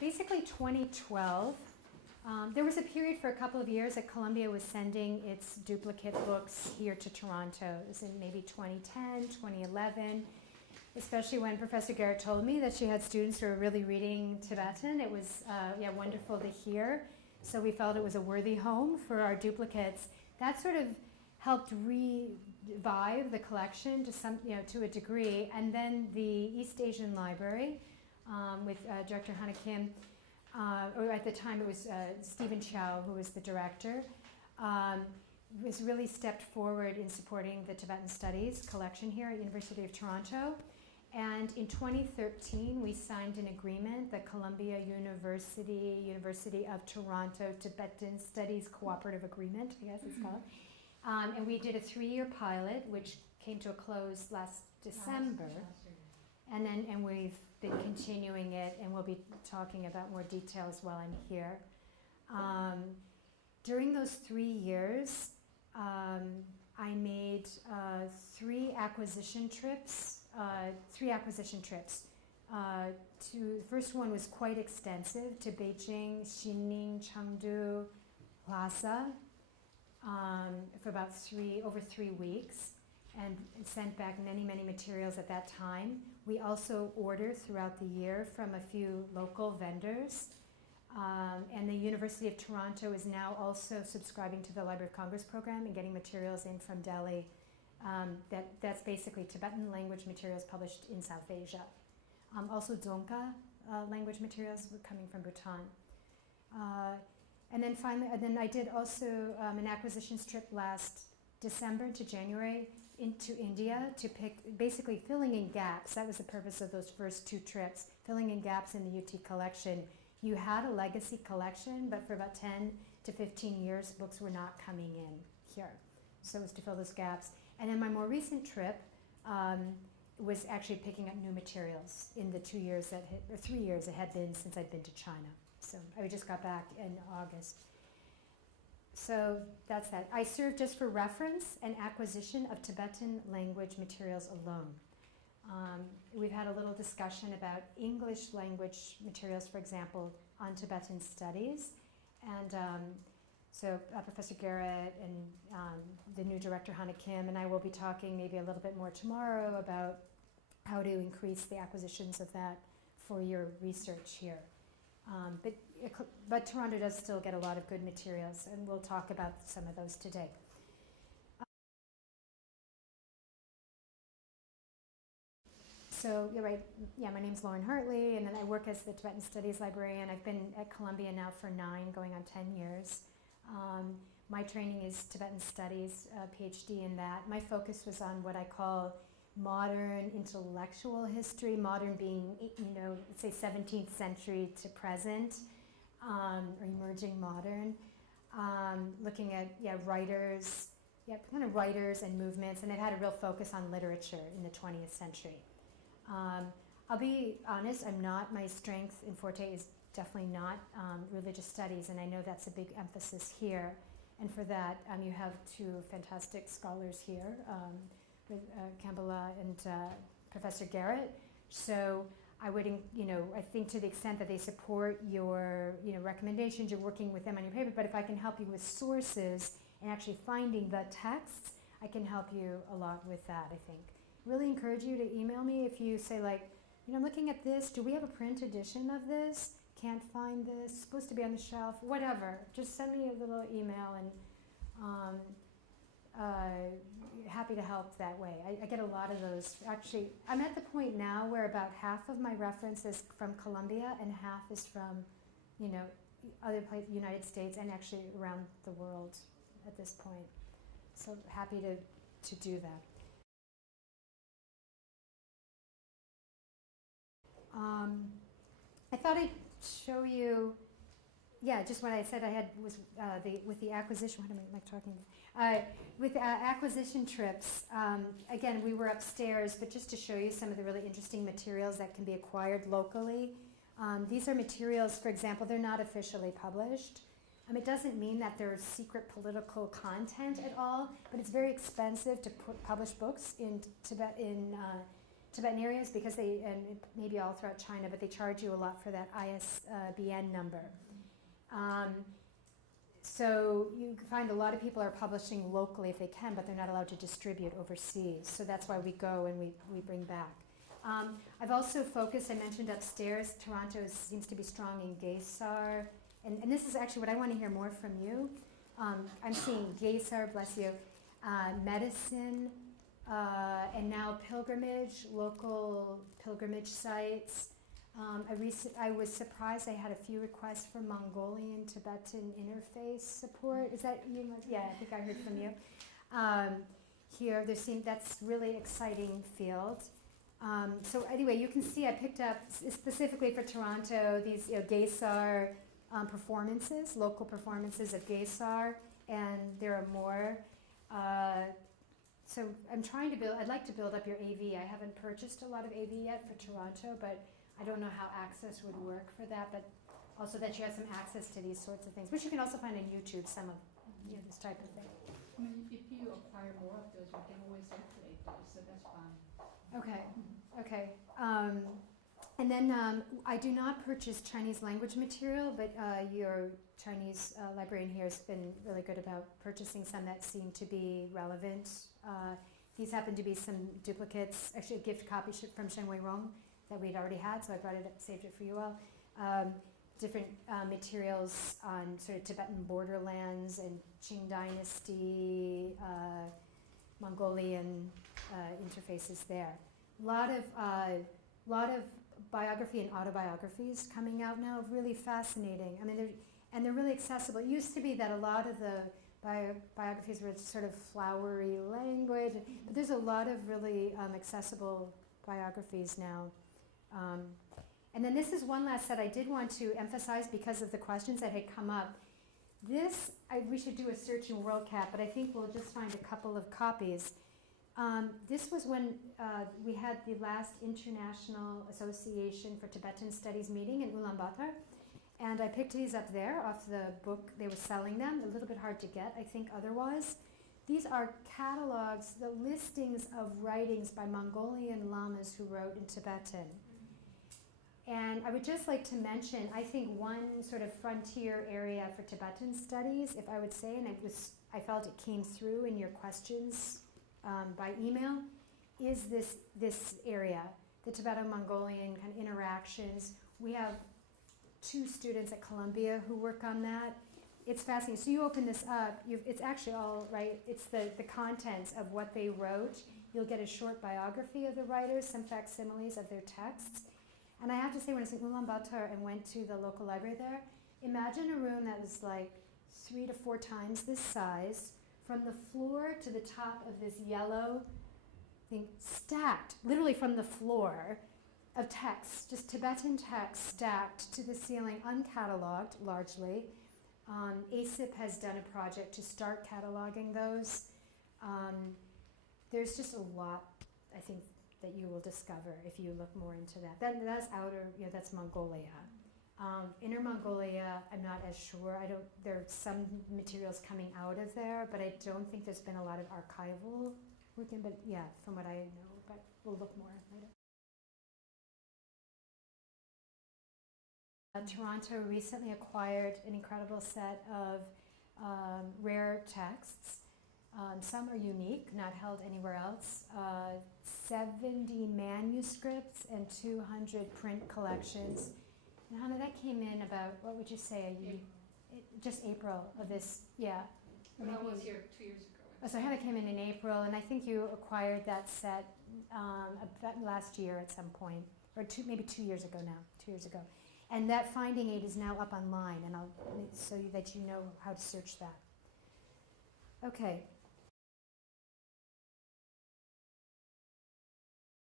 Basically 2012, there was a period for a couple of years that Columbia was sending its duplicate books here to Toronto. It was in maybe 2010, 2011, especially when Professor Garrett told me that she had students who were really reading Tibetan. It was wonderful to hear. So we felt it was a worthy home for our duplicates. That sort of helped revive the collection to a degree. And then the East Asian Library with Director Hannah Kim, or at the time it was Stephen Chow, who was the director, was really stepped forward in supporting the Tibetan Studies collection here at University of Toronto. And in 2013, we signed an agreement, the Columbia University of Toronto Tibetan Studies Cooperative Agreement, I guess it's called. And we did a 3-year pilot, which came to a close last December. And we've been continuing it, and we'll be talking about more details while I'm here. During those 3 years, I made 3 acquisition trips. The first one was quite extensive, to Beijing, Xining, Chengdu, Lhasa, for about over 3 weeks, and sent back many, many materials at that time. We also order throughout the year from a few local vendors. And the University of Toronto is now also subscribing to the Library of Congress program and getting materials in from Delhi. That's basically Tibetan language materials published in South Asia. Also Dzongkha language materials were coming from Bhutan. And then finally, I did also an acquisitions trip last December to January into India to basically filling in gaps. That was the purpose of those first 2 trips, filling in gaps in the UT collection. You had a legacy collection, but for about 10 to 15 years, books were not coming in here. So it was to fill those gaps. And then my more recent trip was actually picking up new materials in the 2 years or 3 years it had been since I'd been to China. So I just got back in August. So that's that. I serve, just for reference, an acquisition of Tibetan language materials alone. We've had a little discussion about English language materials, for example, on Tibetan studies. And so Professor Garrett and the new director, Hannah Kim, and I will be talking maybe a little bit more tomorrow about how to increase the acquisitions of that for your research here. But Toronto does still get a lot of good materials, and we'll talk about some of those today. So you're right, my name's Lauran Hartley, and then I work as the Tibetan Studies Librarian. I've been at Columbia now for 9, going on 10 years. My training is Tibetan Studies, PhD in that. My focus was on what I call modern intellectual history, modern being, let's say 17th century to present, or emerging modern, looking at writers, kind of writers and movements, and I've had a real focus on literature in the 20th century. I'll be honest, my strength in forte is definitely not religious studies, and I know that's a big emphasis here. And for that, you have 2 fantastic scholars here, with Kambala and Professor Garrett. So I would, I think to the extent that they support your, recommendations, you're working with them on your paper, but if I can help you with sources and actually finding the texts, I can help you a lot with that, I think. Really encourage you to email me if you say, like, I'm looking at this, do we have a print edition of this? Can't find this, supposed to be on the shelf, whatever. Just send me a little email, and happy to help that way. I get a lot of those. Actually, I'm at the point now where about half of my reference is from Columbia and half is from, other places, United States, and actually around the world at this point. So happy to do that. I thought I'd show you, just what I said I had was with the acquisition, what am I talking about? With acquisition trips, again, we were upstairs, but just to show you some of the really interesting materials that can be acquired locally. These are materials, for example, they're not officially published. It doesn't mean that there's secret political content at all, but it's very expensive to publish books in Tibetan areas because and maybe all throughout China, but they charge you a lot for that ISBN number. So you find a lot of people are publishing locally if they can, but they're not allowed to distribute overseas. So that's why we go and we bring back. I've also focused, I mentioned upstairs, Toronto seems to be strong in Gaysar. And this is actually what I want to hear more from you. I'm seeing Gaysar, bless you, medicine, and now pilgrimage, local pilgrimage sites. I was surprised I had a few requests for Mongolian Tibetan interface support. Is that you? Yeah, I think I heard from you. Here, that's really exciting field. So anyway, you can see I picked up specifically for Toronto these Gaysar performances, local performances of Gaysar, and there are more. So I'm trying to I'd like to build up your AV. I haven't purchased a lot of AV yet for Toronto, but I don't know how access would work for that, but also that you have some access to these sorts of things, which you can also find on YouTube, some of this type of thing. I mean, if you acquire more of those, we can always circulate those, so that's fine. Okay, okay. And then I do not purchase Chinese language material, but your Chinese librarian here has been really good about purchasing some that seem to be relevant. These happen to be some duplicates, actually a gift copy from Cheng Rong that we'd already had, so I brought it up, saved it for you all. Different materials on sort of Tibetan borderlands and Qing Dynasty, Mongolian interfaces there. Lot of biography and autobiographies coming out now, really fascinating. I mean, they're really accessible. It used to be that a lot of the biographies were sort of flowery language, but there's a lot of really accessible biographies now. And then this is one last set I did want to emphasize because of the questions that had come up. We should do a search in WorldCat, but I think we'll just find a couple of copies. This was when we had the last International Association for Tibetan Studies meeting in Ulaanbaatar, and I picked these up there off the book. They were selling them, a little bit hard to get, I think, otherwise. These are catalogs, the listings of writings by Mongolian lamas who wrote in Tibetan. And I would just like to mention, I think one sort of frontier area for Tibetan studies, if I would say, and I felt it came through in your questions by email, is this area, the Tibeto-Mongolian kind of interactions. We have 2 students at Columbia who work on that. It's fascinating. So you open this up, it's actually all, right, it's the contents of what they wrote. You'll get a short biography of the writers, some facsimiles of their texts. And I have to say, when I was in Ulaanbaatar and went to the local library there, imagine a room that was like 3 to 4 times this size, from the floor to the top of this yellow thing, stacked, literally from the floor, of texts, just Tibetan texts stacked to the ceiling, uncatalogued largely. ASIP has done a project to start cataloging those. There's just a lot, I think, that you will discover if you look more into that. That's outer, that's Mongolia. Inner Mongolia, I'm not as sure. There are some materials coming out of there, but I don't think there's been a lot of archival working, but yeah, from what I know, but we'll look more later. Toronto recently acquired an incredible set of rare texts. Some are unique, not held anywhere else. 70 manuscripts and 200 print collections. And Hannah, that came in about, what would you say, just April of this, yeah. When I was here 2 years ago. Oh, so Hannah came in April, and I think you acquired that set about last year at some point, or maybe 2 years ago now, 2 years ago. And that finding aid is now up online, and so that you know how to search that. Okay.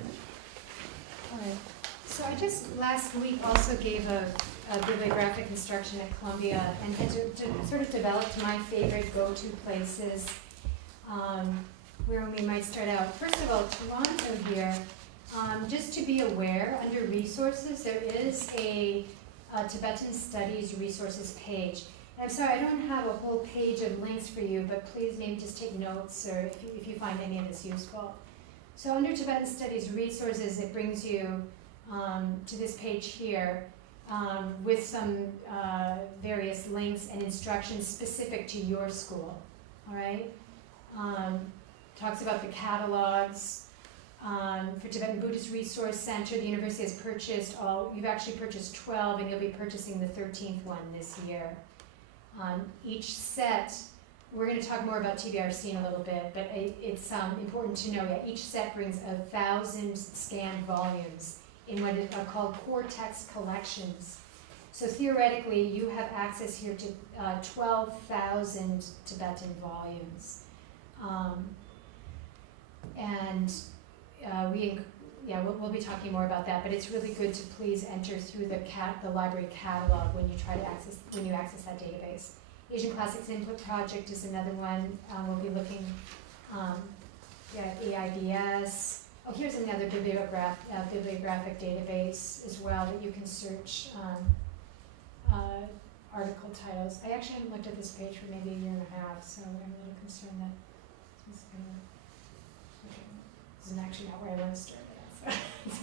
All right. So I just last week also gave a bibliographic instruction at Columbia and had sort of developed my favorite go-to places where we might start out. First of all, Toronto here, just to be aware, under resources, there is a Tibetan Studies resources page. And I'm sorry, I don't have a whole page of links for you, but please maybe just take notes or if you find any of this useful. So under Tibetan Studies Resources, it brings you to this page here with some various links and instructions specific to your school, all right? Talks about the catalogs. For Tibetan Buddhist Resource Center, the university has purchased you've actually purchased 12 and you'll be purchasing the 13th one this year. Each set, we're going to talk more about TBRC in a little bit, but it's important to know that each set brings 1,000 scanned volumes in what are called core text collections. So theoretically, you have access here to 12,000 Tibetan volumes. We'll be talking more about that, but it's really good to please enter through the library catalog when you access that database. Asian Classics Input Project is another one. We'll be looking at AIDS. Oh, here's another bibliographic database as well that you can search article titles. I actually haven't looked at this page for maybe a year and a half, so I'm a little concerned that this isn't actually not where I want to start it. So